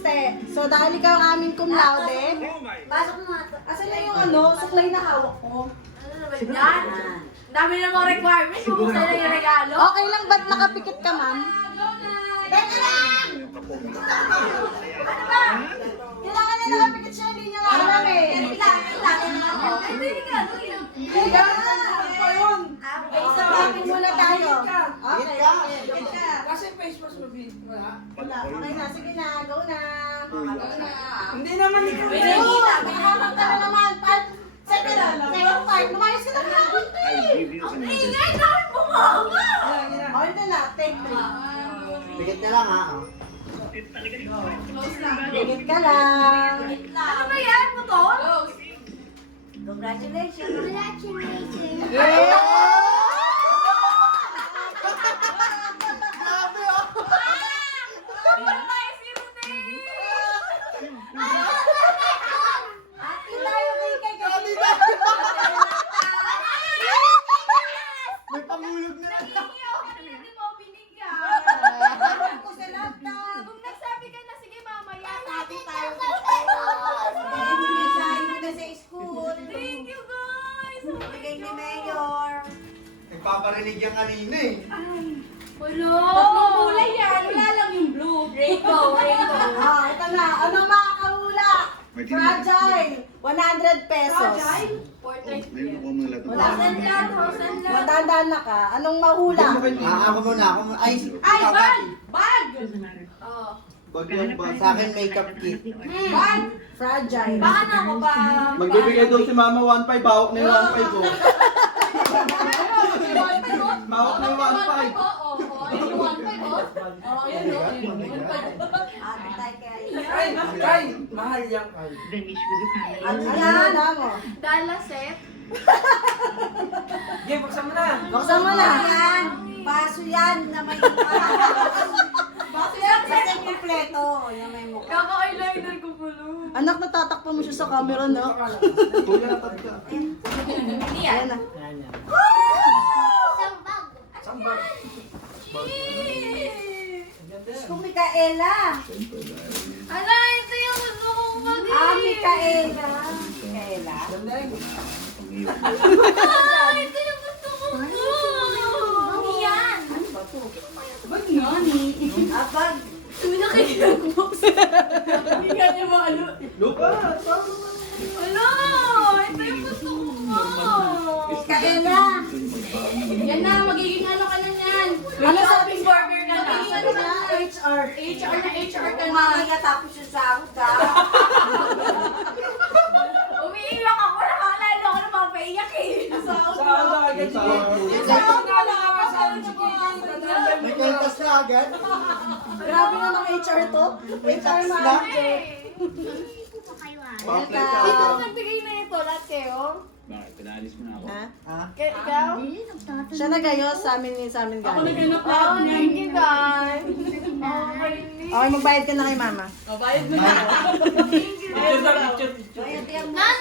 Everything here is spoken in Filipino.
Este. So, dahil ikaw ang aming cum laude, Pasok mo nga. asan na yung suklay na hawak ko? Ano naman yan? Dami na mga requirements. Kung saan yung regalo. Okay lang ba't nakapikit ka, ma'am? Teka lang! Ano ba? Kailangan na nakapikit siya, hindi niya nga alam eh. Hindi regalo yun. Kaya nga! Ayun! Ay, isa bakit muna tayo? Okay. Kasi face mask mo, wala. Wala. Okay na, sige na. Go na. Hindi naman ikaw. May nakikita. May hamang ka na naman. Second part. Lumayas ka na ka. Ang ingay! Dahil bumama! Okay na na. Take 3. Bigit na lang ha. Higit ka lang. Ano ba yan? Motor? Congratulations. May pangulog na. Kung nagsabi ka na, sige mamaya, sabi tayo. Thank you guys! Bigay ni Mayor. Nagpaparinig yan kanina eh. Hello! Tatlong kulay yan. Wala lang yung blue. Rainbow, rainbow. Ito na. Anong makakahula? Fragile. 100 pesos. Portrait. Wala. Thousand lang. Matandaan na ka. Anong mahula? Ako muna. Ay, Ay, bag! Bag! Oh. Bagyan ba? Sa akin makeup kit. Bag! Fragile. Baka na ako ba? Magbibigay doon si Mama 1.5, bawak na yung 1.5 ko. Bawak na yung 1.5. Kay, mahal yan kay. Ano na mo? Dala set. Game, buksan mo na. Buksan mo na. Yan. Baso yan na may Baso yan set. Kasi kompleto. Yan may mukha. Kaka-eyeliner ko pala. Anak, natatakpan mo siya sa camera, no? Kuya na tagka. Hindi yan. Ayan na. Sambal. Gusto Mikaela. Ala, ito yung gusto kong bagay. Mikaela. Mikaela. Ganda yun. Ah, ito yung gusto kong Ano yan? Ba't yan? Abag. May nakikilagbox. Hindi ka niya maano. Lupa! Ano? Ito yung gusto ko. Mikaela. Yan na, magiging ano ka na yan. Ano sa shopping burger ka na. Magiging ano na? HR. HR na HR ka na. Umami ka tapos yung sahod ka. Umiiyak ako. Nakakalain ako na mapaiyak eh. Saan na agad Sa sige? Saan na lang ako sa May kwentas na agad. Grabe na mga HR to. HR na. manager. Welcome. Ito nagbigay na ito lahat kayo. Bakit? Pinaalis mo na ako. Ha? Ikaw? Siya nagayos sa amin galing. Oh, thank you guys. Okay, magbayad ka na kay mama. Thank you. Picture na, picture. Nano?